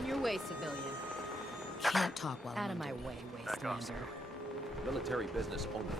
On your way, civilian. Can't talk while Out I'm of my doing way, Back off, wastelander. civilian. Military business only.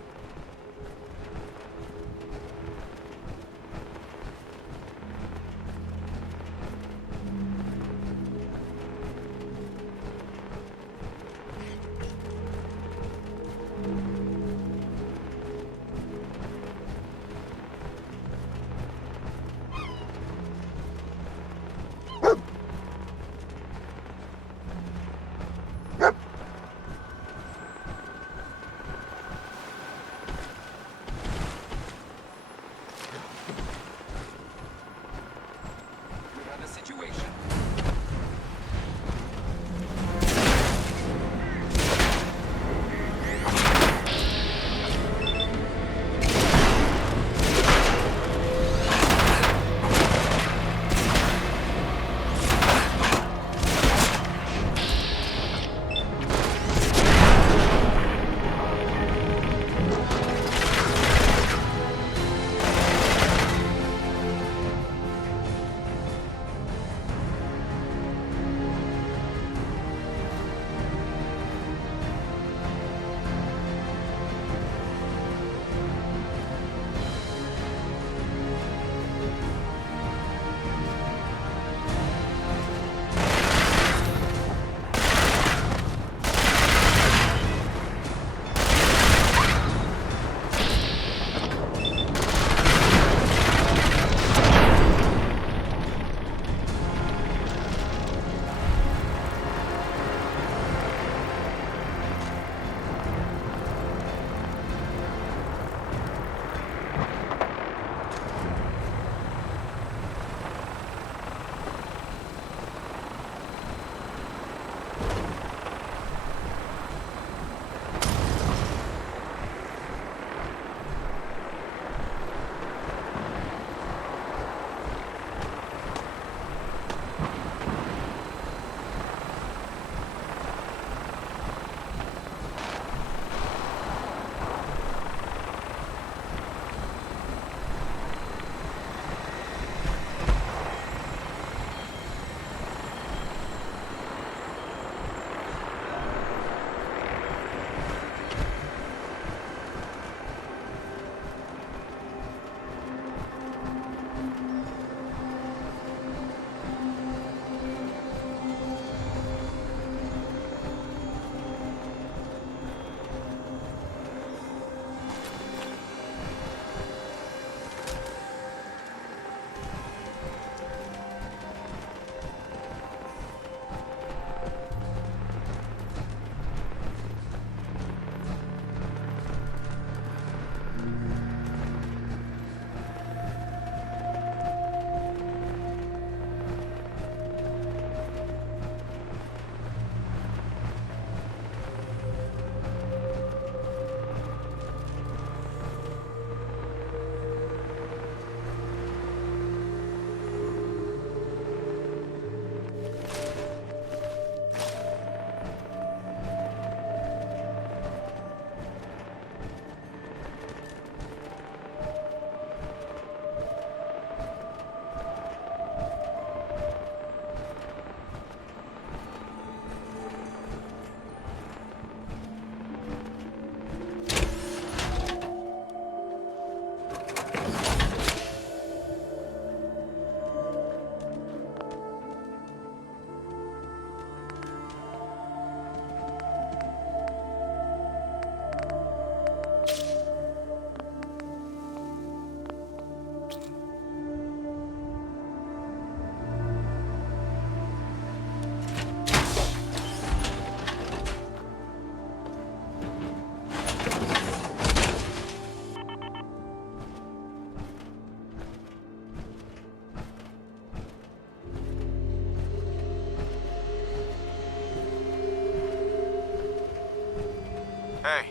Hey.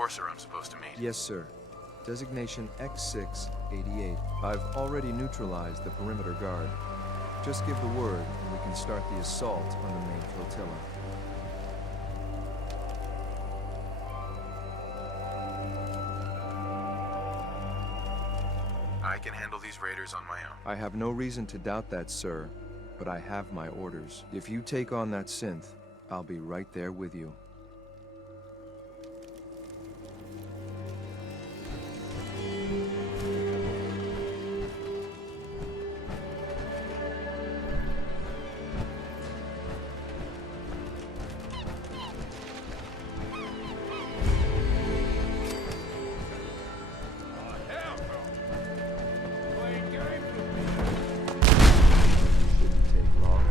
Enforcer I'm supposed to meet. Yes, sir. Designation X688. I've already neutralized the perimeter guard. Just give the word and we can start the assault on the main flotilla. I can handle these raiders on my own. I have no reason to doubt that, sir, but I have my orders. If you take on that synth, I'll be right there with you. Shouldn't take long.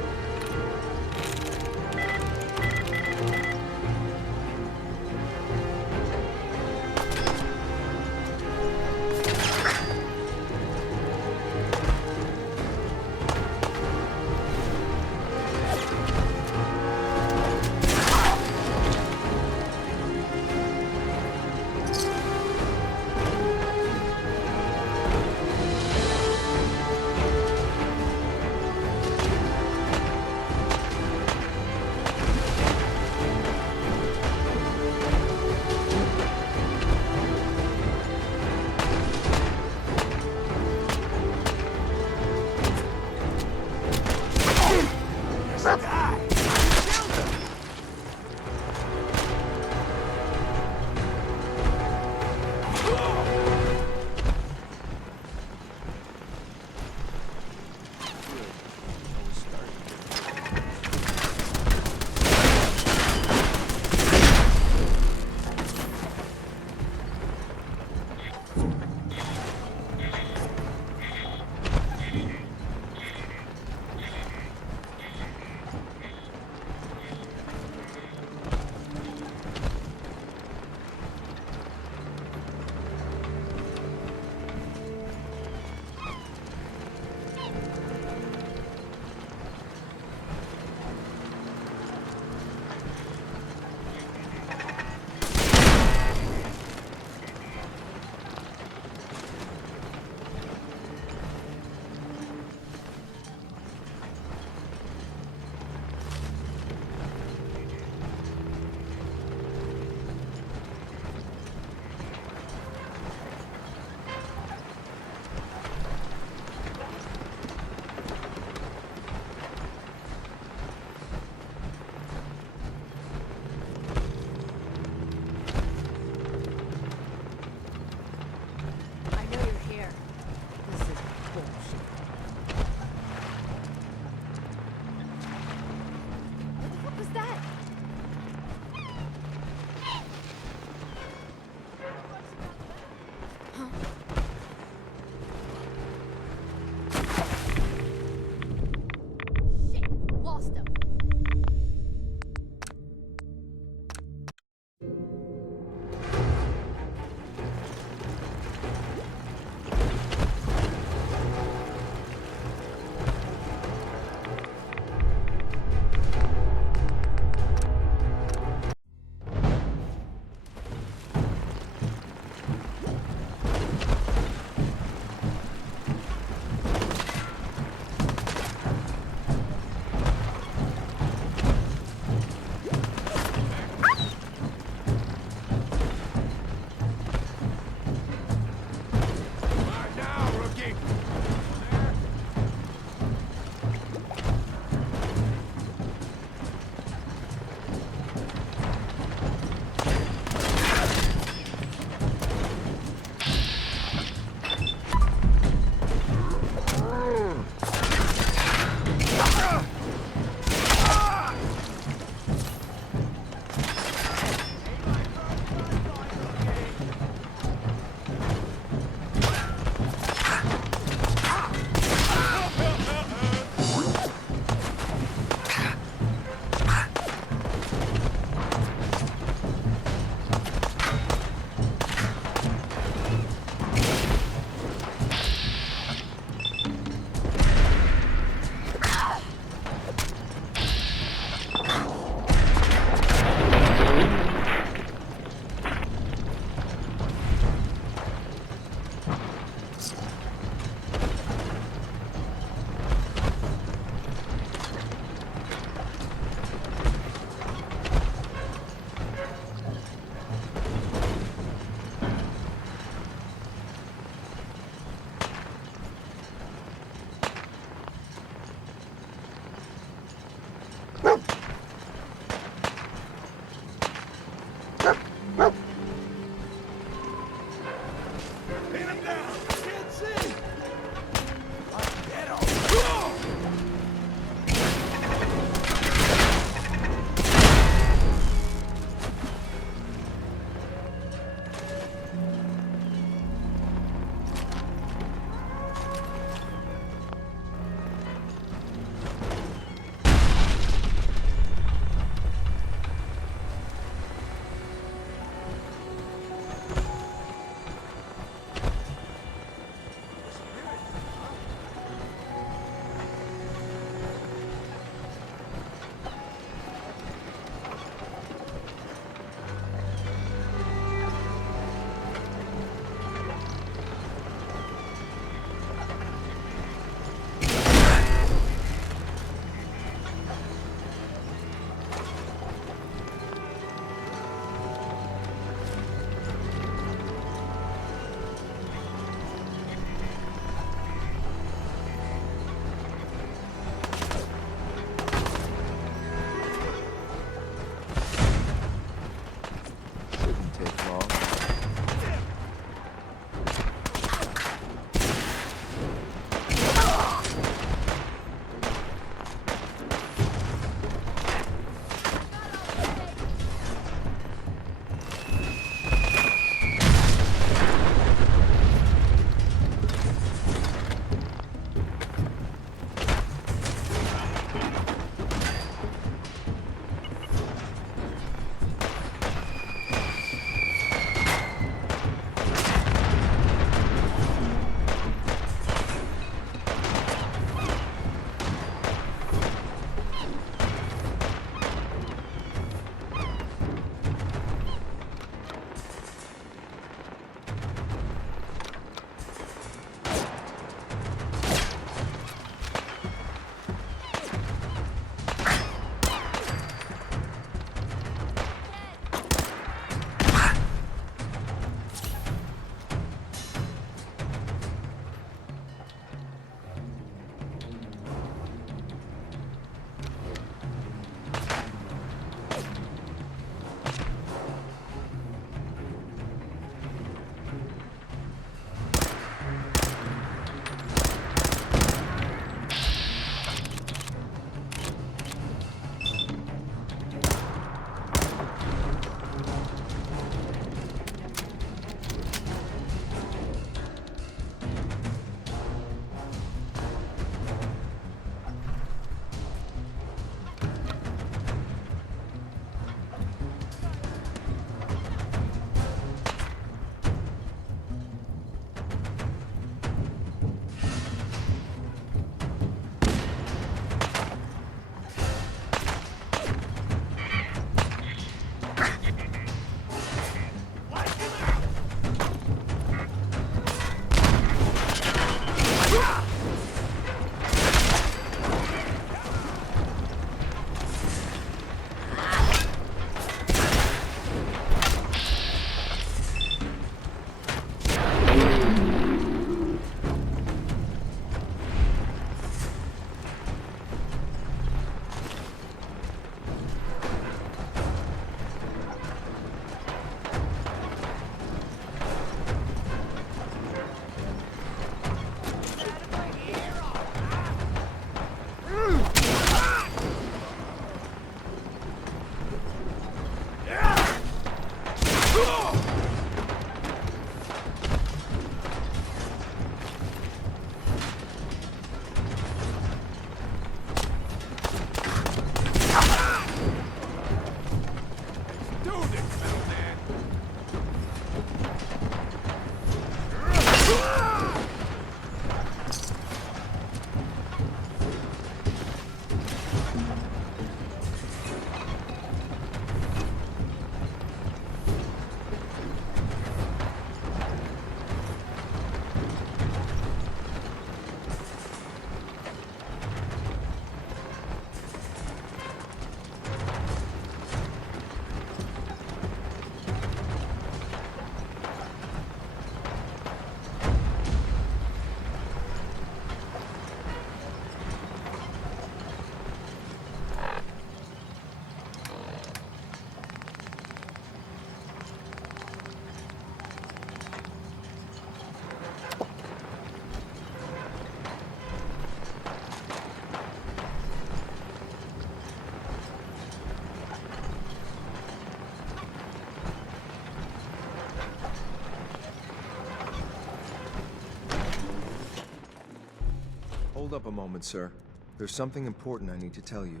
Hold up a moment, sir. There's something important I need to tell you.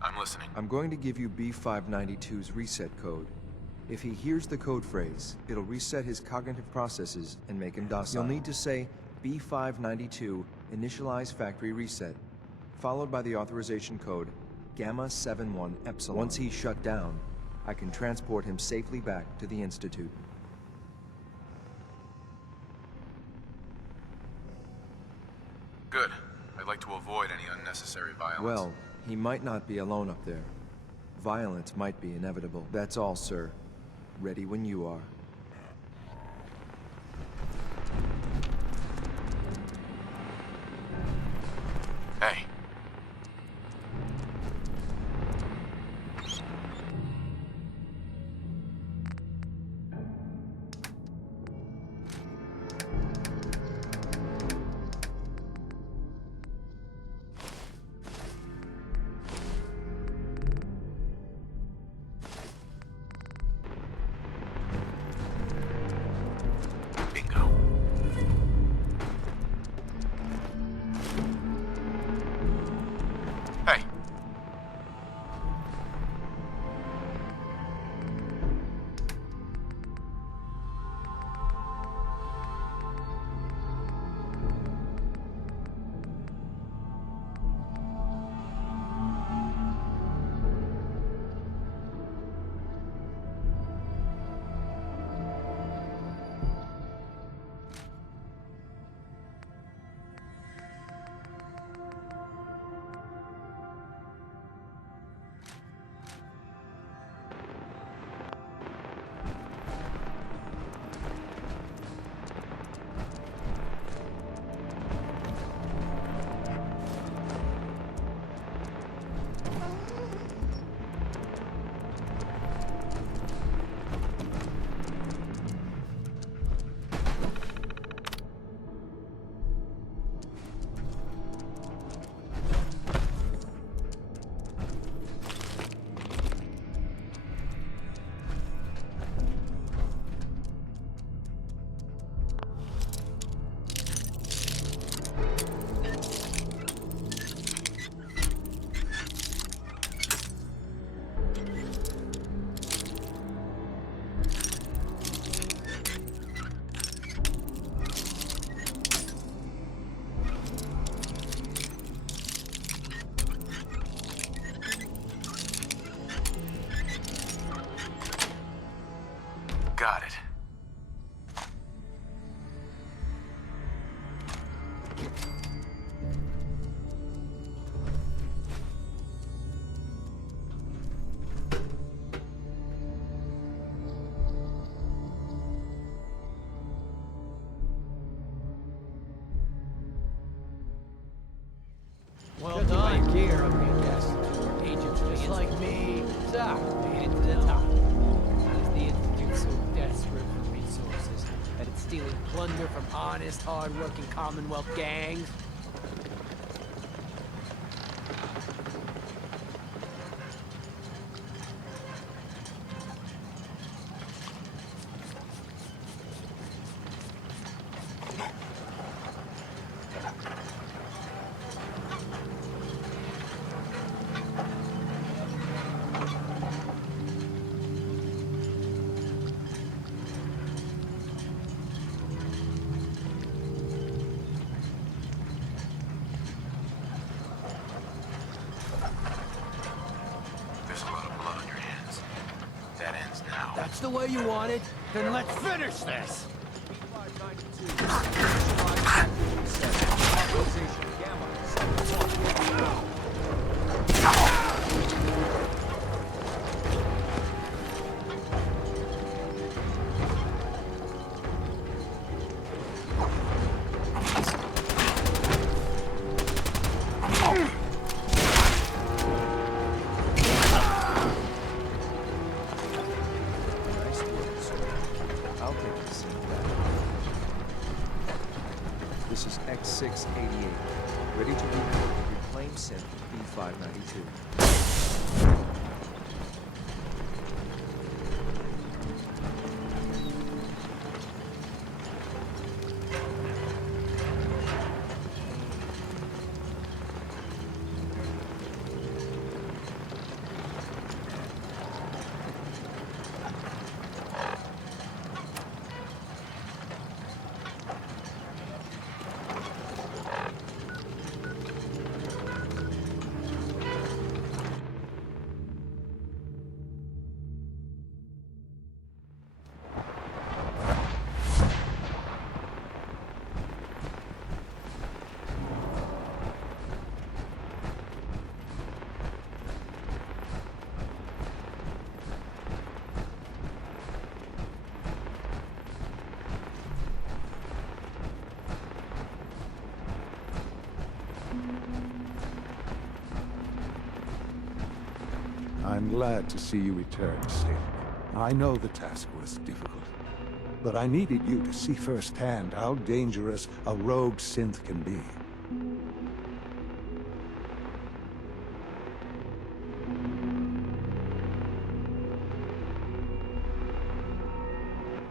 I'm listening. I'm going to give you B592's reset code. If he hears the code phrase, it'll reset his cognitive processes and make him docile. You'll need to say B592 initialize factory reset, followed by the authorization code Gamma 71 Epsilon. Once he's shut down, I can transport him safely back to the Institute. Good. I'd like to avoid any unnecessary violence. Well, he might not be alone up there. Violence might be inevitable. That's all, sir. Ready when you are. Hey. Bingo. Hey. Got it. Well done. Gear, yes. Agents just like me. So, made it to the top. Is the Institute so desperate for resources that it's stealing plunder from honest, hard-working Commonwealth gangs? There's a lot of blood on your hands. That ends now. That's the way you want it? Then let's finish this! Nice work, sir. I'll take this thing back. This is X688, ready to report the reclaimed synth B592. I'm glad to see you return safely. I know the task was difficult, but I needed you to see firsthand how dangerous a rogue synth can be.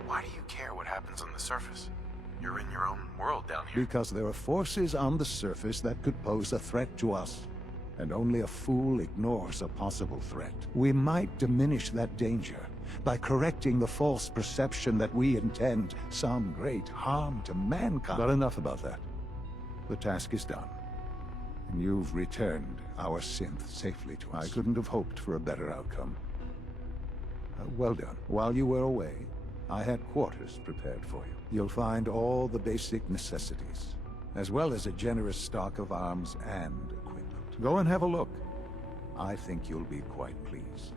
Why do you care what happens on the surface? You're in your own world down here. Because there are forces on the surface that could pose a threat to us, and only a fool ignores a possible threat. We might diminish that danger by correcting the false perception that we intend some great harm to mankind. But enough about that. The task is done, and you've returned our synth safely to us. I couldn't have hoped for a better outcome. Well done. While you were away, I had quarters prepared for you. You'll find all the basic necessities, as well as a generous stock of arms and equipment. Go and have a look. I think you'll be quite pleased.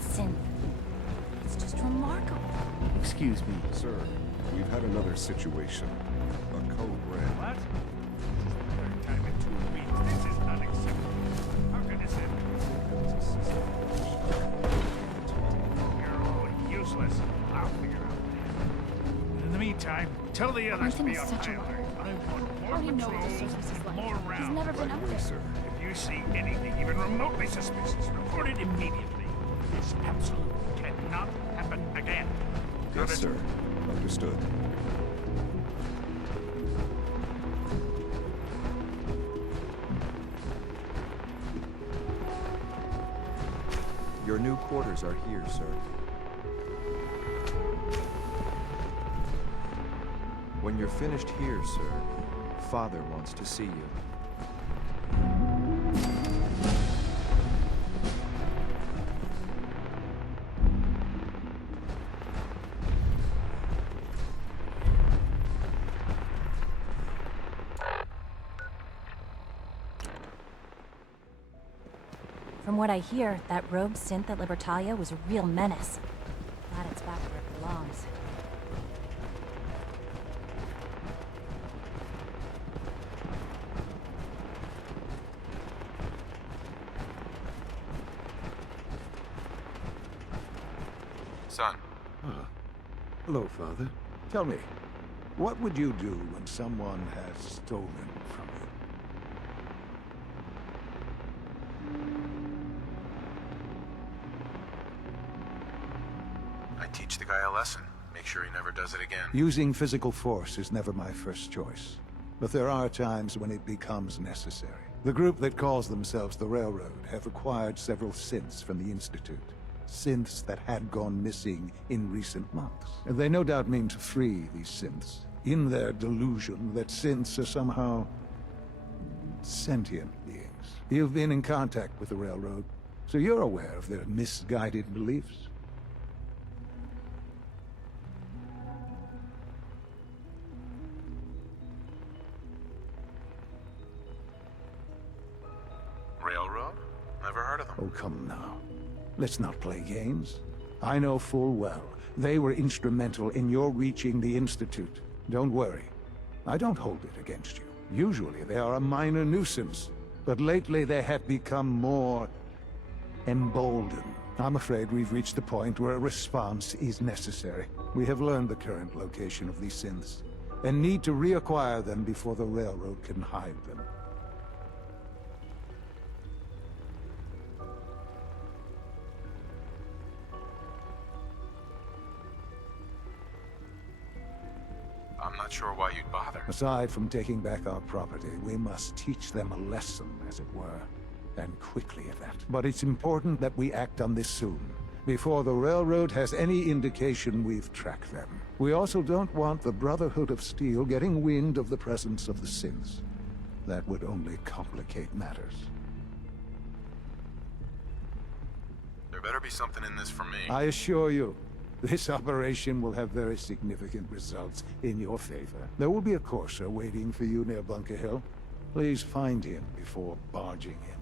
Synth. It's just remarkable. Excuse me. Sir, we've had another situation. A code red. What? Third time in 2 weeks. This is unacceptable. How can this end? You're all useless. I'll figure out. In the meantime, tell the others to Quentin be is on such a high liar. alert. I want more How do you know what the patrols, surface is like? more He's rounds. never been Right up away, there. sir. If you see anything even remotely suspicious, report it immediately. This absolutely cannot happen again. Yes, sir. Understood. Your new quarters are here, sir. When you're finished here, sir, Father wants to see you. From what I hear, that rogue synth at Libertalia was a real menace. Glad it's back where it belongs. Son, Hello, Father. Tell me, what would you do when someone has stolen from you? I teach the guy a lesson. Make sure he never does it again. Using physical force is never my first choice, but there are times when it becomes necessary. The group that calls themselves the Railroad have acquired several synths from the Institute. Synths that had gone missing in recent months. And they no doubt mean to free these synths, in their delusion that synths are somehow sentient beings. You've been in contact with the Railroad, so you're aware of their misguided beliefs. Railroad? Never heard of them. Oh, come now. Let's not play games. I know full well they were instrumental in your reaching the Institute. Don't worry. I don't hold it against you. Usually they are a minor nuisance, but lately they have become more emboldened. I'm afraid we've reached the point where a response is necessary. We have learned the current location of these synths, and need to reacquire them before the Railroad can hide them. I'm not sure why you'd bother. Aside from taking back our property, we must teach them a lesson, as it were. And quickly at that. But it's important that we act on this soon, before the Railroad has any indication we've tracked them. We also don't want the Brotherhood of Steel getting wind of the presence of the synths. That would only complicate matters. better be something in this for me. I assure you, this operation will have very significant results in your favor. There will be a courser waiting for you near Bunker Hill. Please find him before barging in.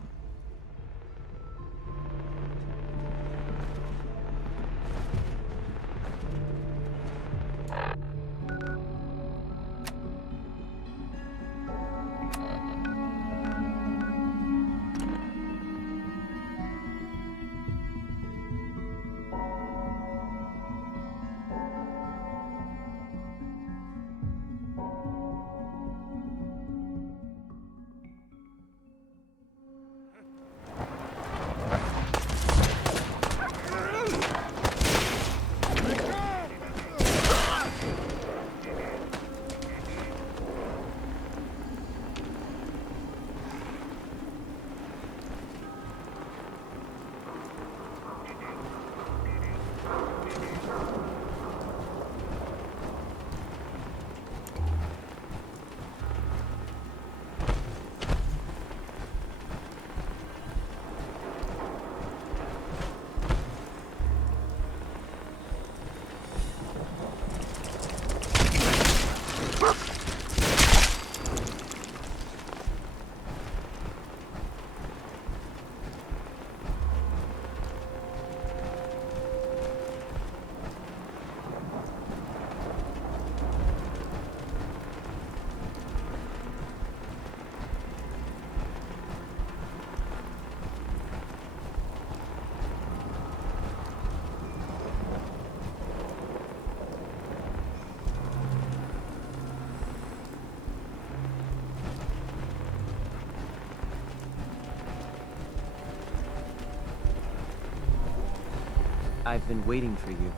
I've been waiting for you.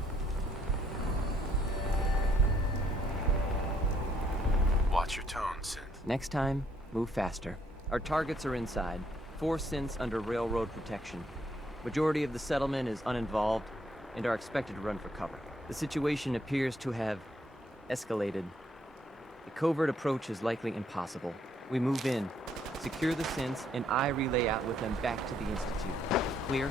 Watch your tone, Synth. Next time, move faster. Our targets are inside. 4 synths under railroad protection. Majority of the settlement is uninvolved and are expected to run for cover. The situation appears to have escalated. A covert approach is likely impossible. We move in, secure the synths, and I relay out with them back to the Institute. Clear?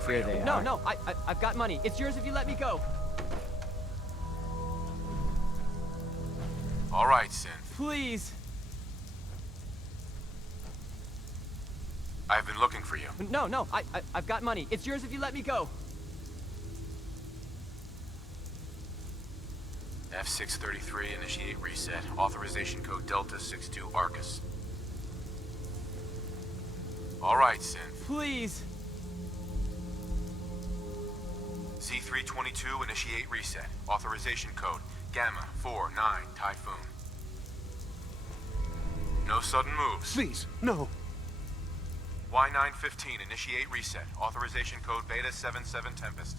looking for Here you. they No, are. no, I've got money. It's yours if you let me go. All right, Synth. Please. I've been looking for you. No, no, I've got money. It's yours if you let me go. F633, initiate reset. Authorization code Delta 62 Arcus. All right, Synth. Please. Z322, initiate reset. Authorization code Gamma 49 Typhoon. No sudden moves. Please, no. Y915, initiate reset. Authorization code Beta 77 Tempest.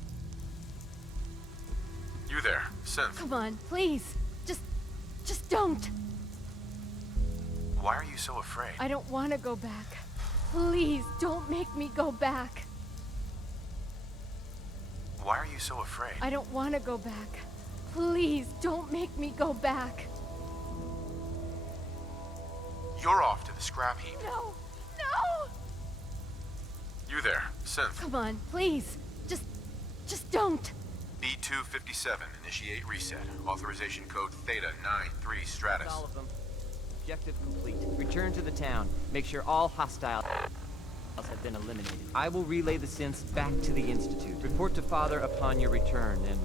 You there, Synth. Come on, please. Just don't. Why are you so afraid? I don't want to go back. Please, don't make me go back. Why are you so afraid? I don't want to go back. Please, don't make me go back. You're off to the scrap heap. No, no! You there, Synth. Come on, please. Just don't. B257, initiate reset. Authorization code Theta 93 Stratus. All of them. Objective complete. Return to the town. Make sure all hostiles have been eliminated. I will relay the synths back to the Institute. Report to Father upon your return, and...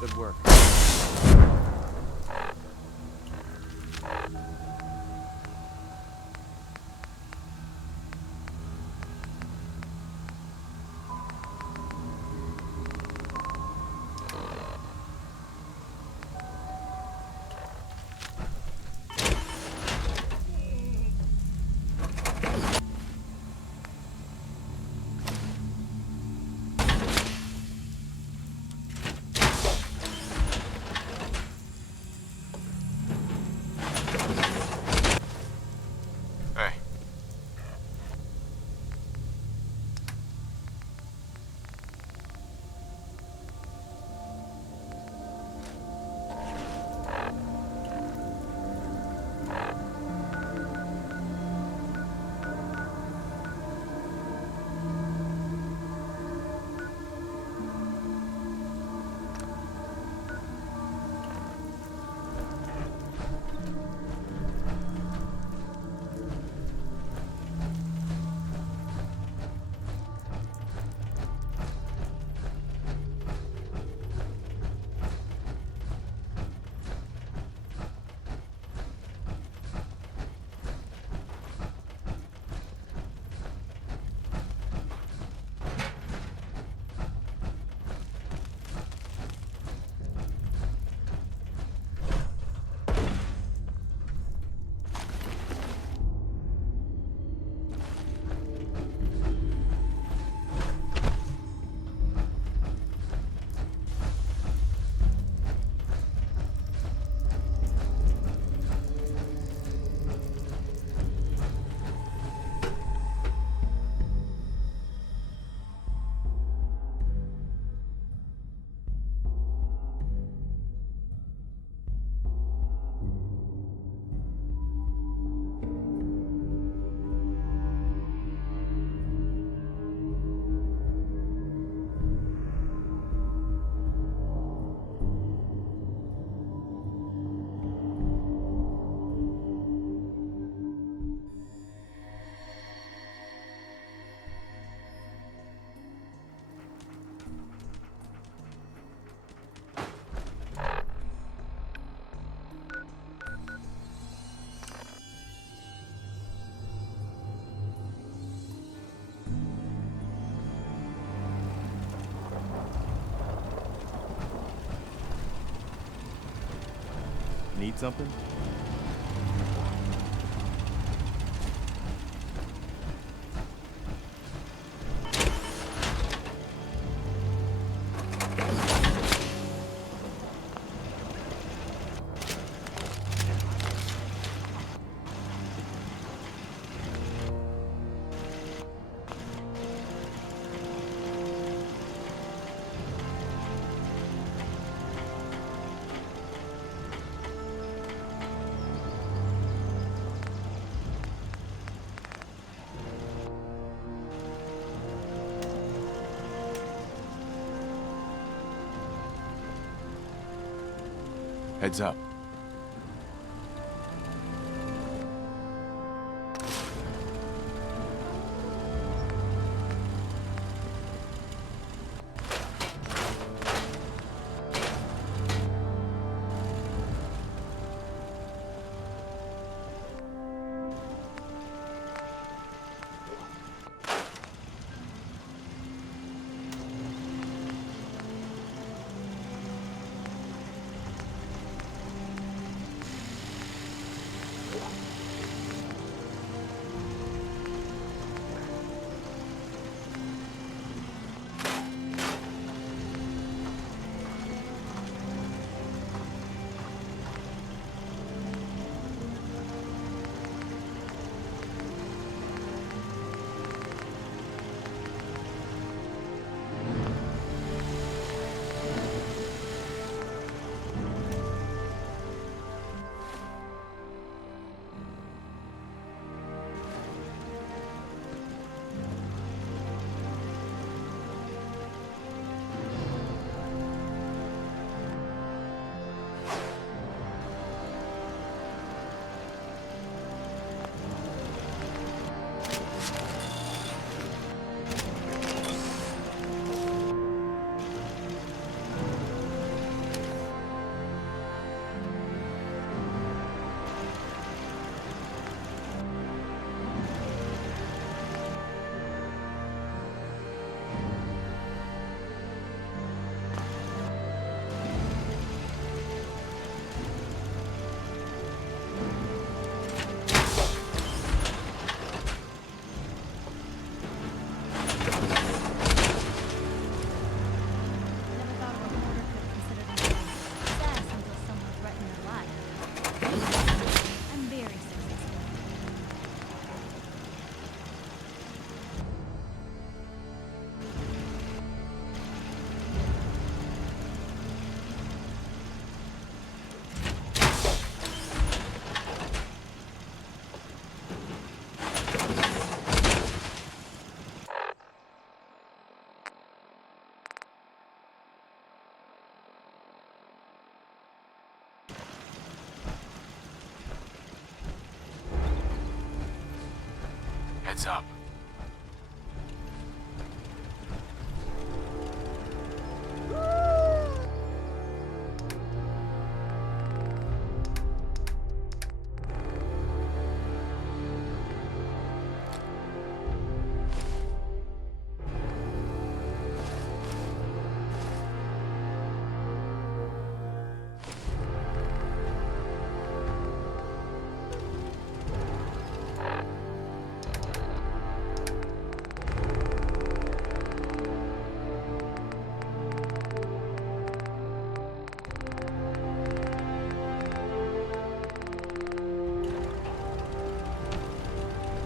Good work. Hey. Need something? Heads up. Never thought a reporter could consider themselves a success until someone threatened their life. I'm very successful. Heads up.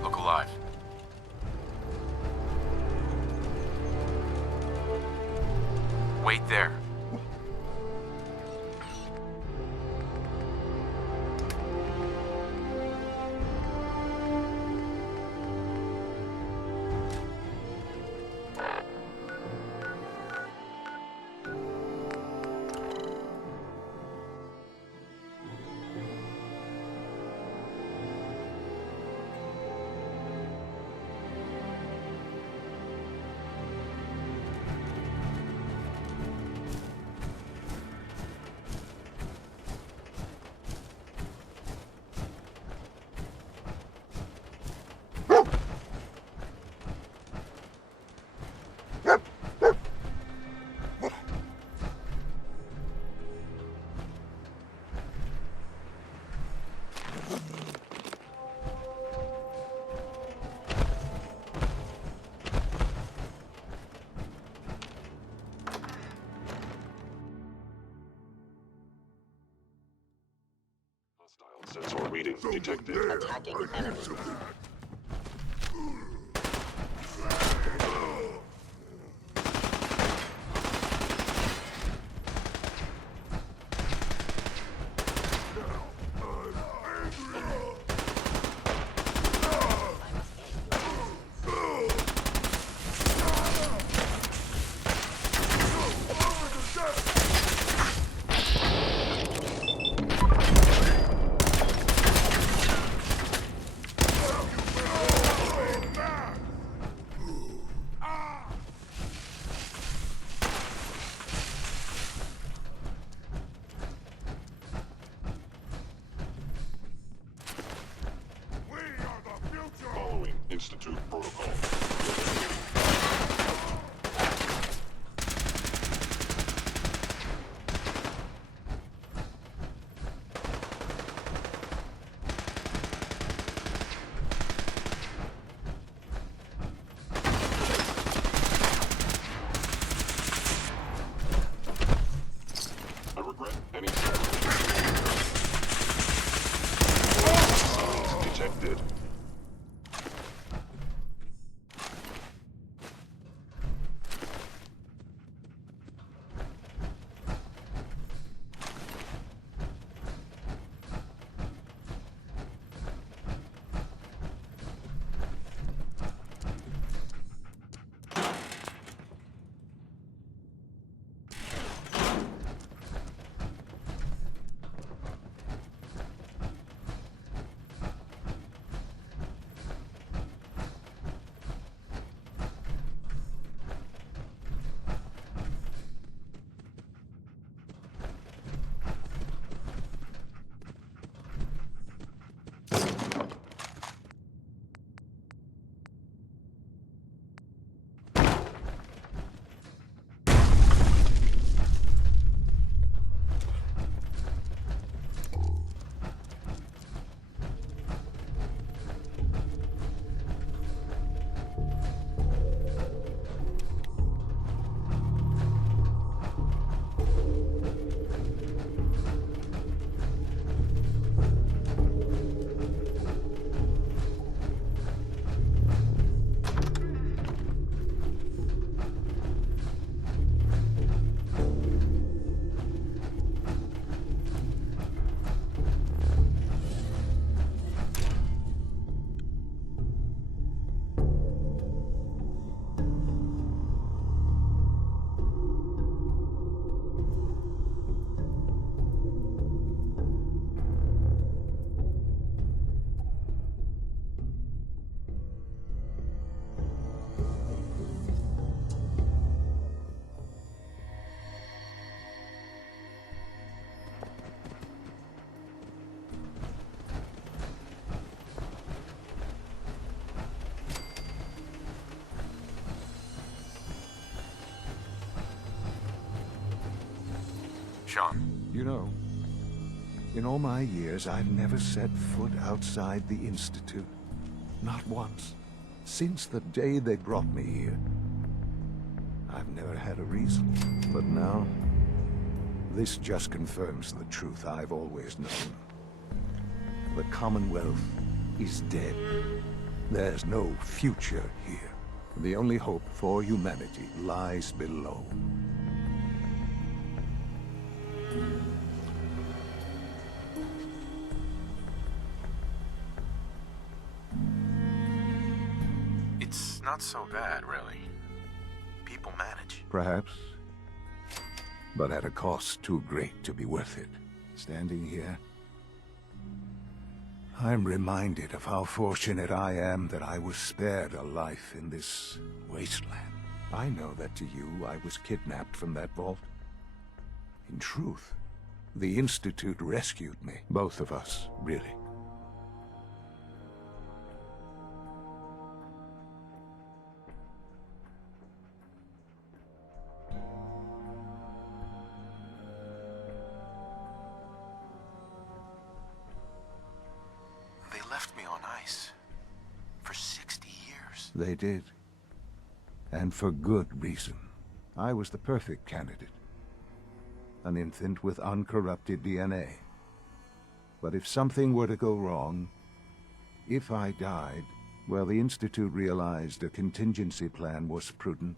Look alive. Wait there. Sensor reading detected. Attacking enemy. Institute protocol. I regret any detected. Sean. You know, in all my years, I've never set foot outside the Institute. Not once. Since the day they brought me here. I've never had a reason. But now, this just confirms the truth I've always known. The Commonwealth is dead. There's no future here. The only hope for humanity lies below. It's not so bad, really. People manage. Perhaps. But at a cost too great to be worth it. Standing here, I'm reminded of how fortunate I am that I was spared a life in this wasteland. I know that to you, I was kidnapped from that vault. In truth, the Institute rescued me. Both of us, really. They left me on ice. For 60 years. They did. And for good reason. I was the perfect candidate. An infant with uncorrupted DNA. But if something were to go wrong, if I died, well, the Institute realized a contingency plan was prudent.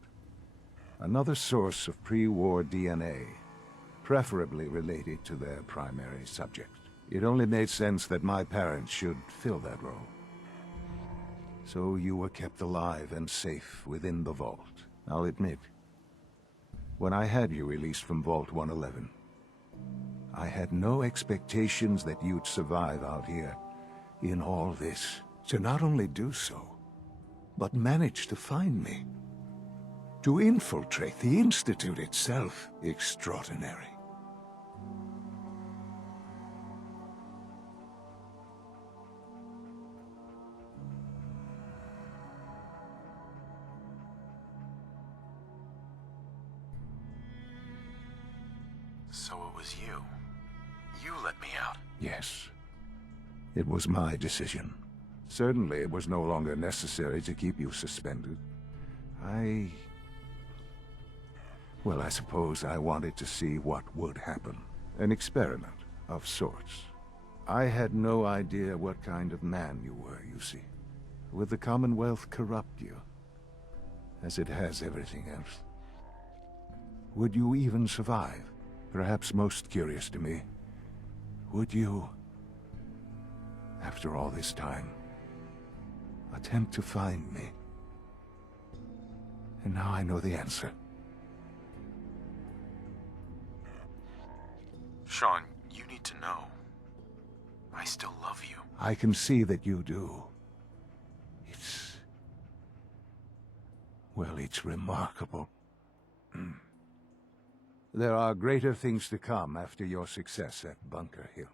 Another source of pre-war DNA, preferably related to their primary subject. It only made sense that my parents should fill that role. So you were kept alive and safe within the vault. I'll admit, when I had you released from Vault 111, I had no expectations that you'd survive out here in all this. To not only do so, but manage to find me. To infiltrate the Institute itself. Extraordinary. So it was you. You let me out. Yes. It was my decision. Certainly it was no longer necessary to keep you suspended. Well, I suppose I wanted to see what would happen. An experiment of sorts. I had no idea what kind of man you were, you see. Would the Commonwealth corrupt you, as it has everything else? Would you even survive? Perhaps most curious to me, would you, after all this time, attempt to find me? And now I know the answer. Sean, you need to know. I still love you. I can see that you do. Well, it's remarkable. There are greater things to come after your success at Bunker Hill.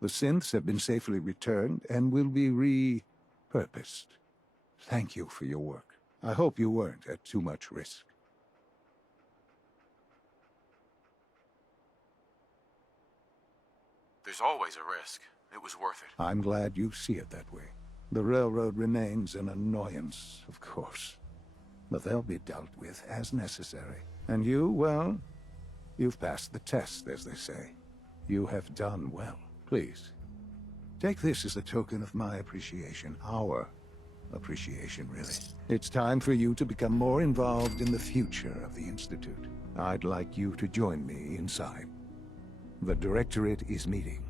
The synths have been safely returned and will be repurposed. Thank you for your work. I hope you weren't at too much risk. There's always a risk. It was worth it. I'm glad you see it that way. The railroad remains an annoyance, of course. But they'll be dealt with as necessary. And you, well, you've passed the test, as they say. You have done well. Please, take this as a token of my appreciation. Our appreciation, really. It's time for you to become more involved in the future of the Institute. I'd like you to join me inside. The Directorate is meeting,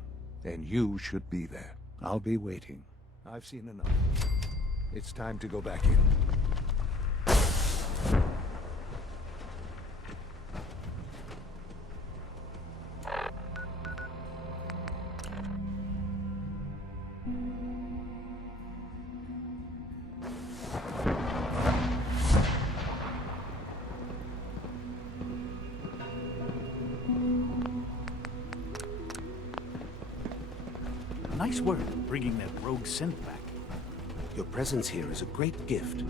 and you should be there. I'll be waiting. I've seen enough. It's time to go back in. Nice work bringing that rogue synth back. Your presence here is a great gift,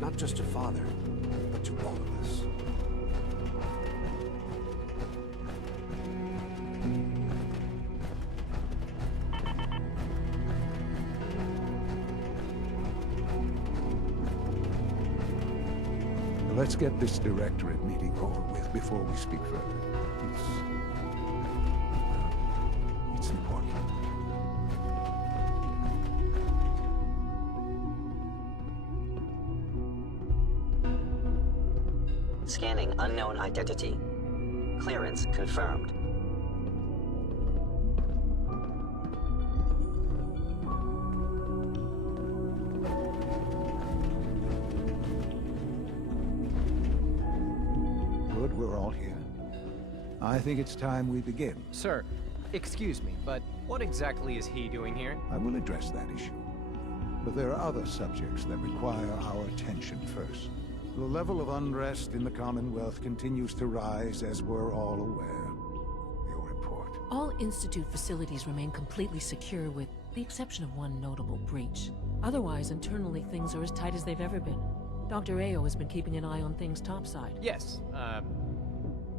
not just to Father, but to all of us. Let's get this Directorate meeting over with before we speak further. It's important. Scanning unknown identity. Clearance confirmed. Good, we're all here. I think it's time we begin. Sir, excuse me, but what exactly is he doing here? I will address that issue. But there are other subjects that require our attention first. The level of unrest in the Commonwealth continues to rise, as we're all aware. Your report. All Institute facilities remain completely secure with the exception of one notable breach. Otherwise, internally, things are as tight as they've ever been. Dr. Ao has been keeping an eye on things topside. Yes,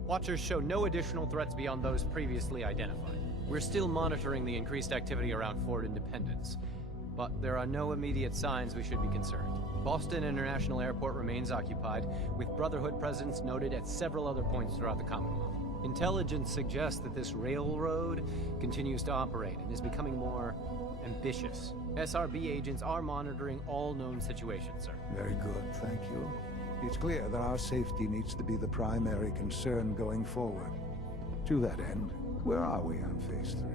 Watchers show no additional threats beyond those previously identified. We're still monitoring the increased activity around Fort Independence, but there are no immediate signs we should be concerned. Boston International Airport remains occupied, with Brotherhood presence noted at several other points throughout the Commonwealth. Intelligence suggests that this railroad continues to operate and is becoming more ambitious. SRB agents are monitoring all known situations, sir. Very good, thank you. It's clear that our safety needs to be the primary concern going forward. To that end, where are we on Phase 3?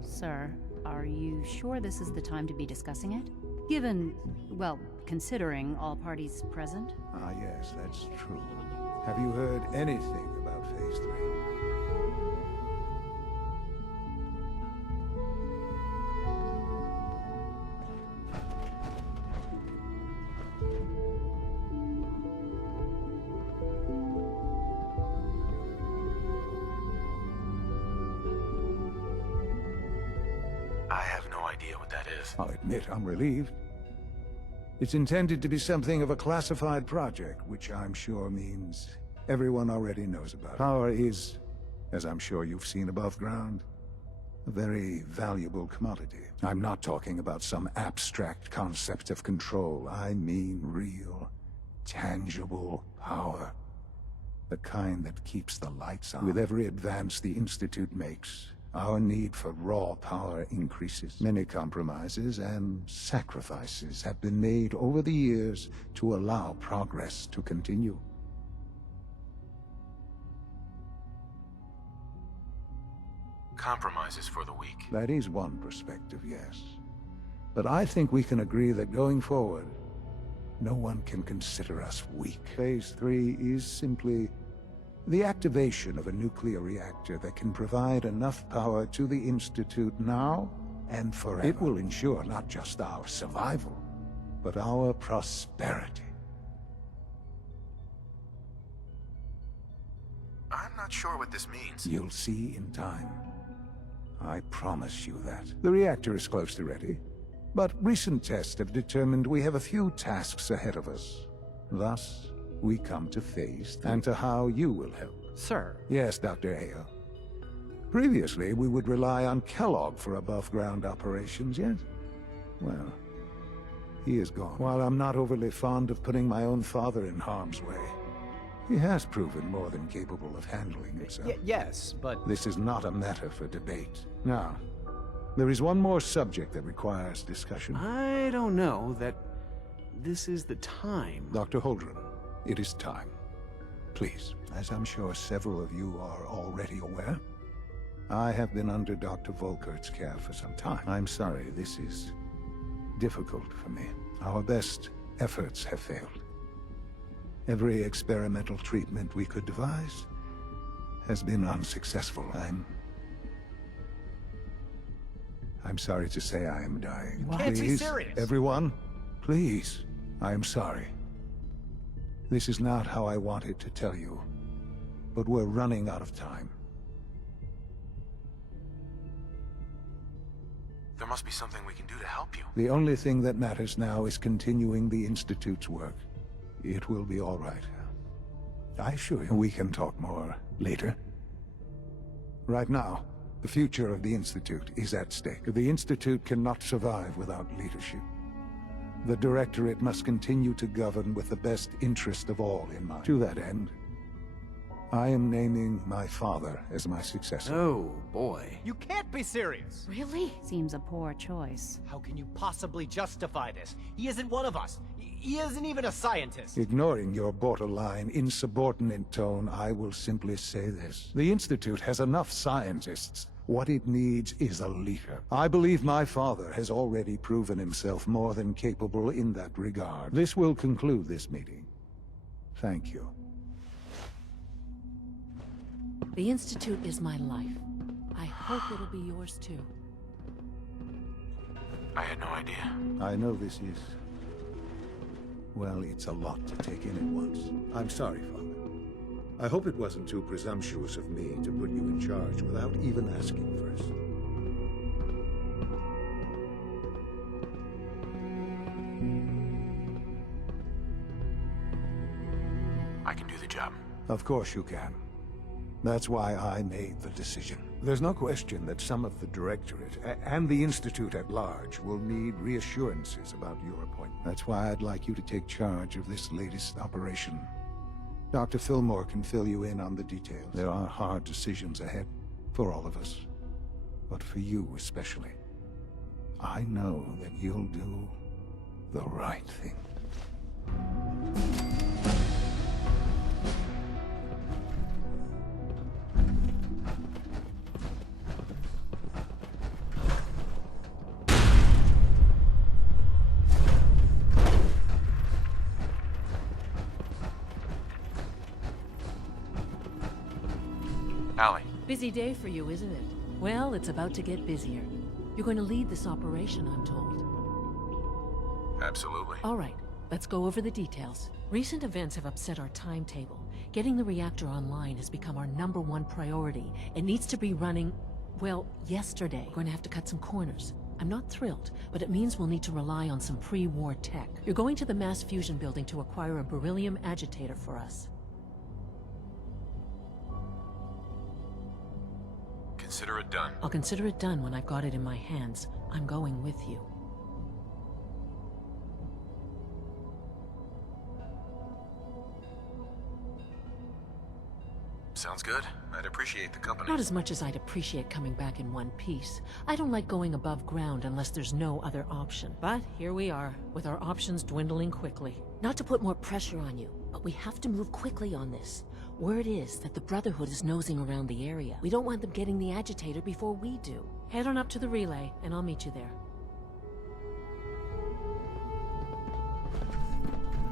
Sir, are you sure this is the time to be discussing it? Given, well, considering all parties present? Ah, yes, that's true. Have you heard anything about Phase 3? I have no idea what that is. I'll admit I'm relieved. It's intended to be something of a classified project, which I'm sure means everyone already knows about. Power is as I'm sure you've seen above ground. A very valuable commodity. I'm not talking about some abstract concept of control. I mean real, tangible power. The kind that keeps the lights on. With every advance the Institute makes, our need for raw power increases. Many compromises and sacrifices have been made over the years to allow progress to continue. Compromises for the weak. That is one perspective, yes. But I think we can agree that going forward, no one can consider us weak. Phase 3 is simply the activation of a nuclear reactor that can provide enough power to the Institute now and forever. It will ensure not just our survival, but our prosperity. I'm not sure what this means. You'll see in time. I promise you that. The reactor is close to ready, but recent tests have determined we have a few tasks ahead of us. Thus, we come to Phase 3, and to how you will help. Sir? Yes, Dr. Ayo. Previously, we would rely on Kellogg for above-ground operations, yes? Well, he is gone. While I'm not overly fond of putting my own father in harm's way, he has proven more than capable of handling himself. Yes, but... This is not a matter for debate. Now, there is one more subject that requires discussion. I don't know that this is the time. Dr. Holdren, it is time. Please, as I'm sure several of you are already aware, I have been under Dr. Volkert's care for some time. I'm sorry, this is difficult for me. Our best efforts have failed. Every experimental treatment we could devise has been unsuccessful. I'm sorry to say I am dying. You can't be Please, serious. everyone, please, I am sorry. This is not how I wanted to tell you, but we're running out of time. There must be something we can do to help you. The only thing that matters now is continuing the Institute's work. It will be all right. I assure you, we can talk more later. Right now, the future of the Institute is at stake. The Institute cannot survive without leadership. The Directorate must continue to govern with the best interest of all in mind. To that end, I am naming my father as my successor. Oh, boy. You can't be serious! Really? Seems a poor choice. How can you possibly justify this? He isn't one of us. He isn't even a scientist. Ignoring your borderline, insubordinate tone, I will simply say this. The Institute has enough scientists. What it needs is a leader. I believe my father has already proven himself more than capable in that regard. This will conclude this meeting. Thank you. The Institute is my life. I hope it'll be yours too. I had no idea. I know this is... well, it's a lot to take in at once. I'm sorry, Father. I hope it wasn't too presumptuous of me to put you in charge without even asking first. I can do the job. Of course you can. That's why I made the decision. There's no question that some of the Directorate and the Institute at large will need reassurances about your appointment. That's why I'd like you to take charge of this latest operation. Dr. Fillmore can fill you in on the details. There are hard decisions ahead for all of us, but for you especially. I know that you'll do the right thing. Allie. Busy day for you, isn't it? Well, it's about to get busier. You're going to lead this operation, I'm told. Absolutely. All right, let's go over the details. Recent events have upset our timetable. Getting the reactor online has become our #1 priority. It needs to be running, well, yesterday. We're going to have to cut some corners. I'm not thrilled, but it means we'll need to rely on some pre-war tech. You're going to the mass fusion building to acquire a beryllium agitator for us. Consider it done. I'll consider it done when I've got it in my hands. I'm going with you. Sounds good. I'd appreciate the company. Not as much as I'd appreciate coming back in one piece. I don't like going above ground unless there's no other option. But here we are, with our options dwindling quickly. Not to put more pressure on you, but we have to move quickly on this. Word is that the Brotherhood is nosing around the area. We don't want them getting the agitator before we do. Head on up to the relay, and I'll meet you there.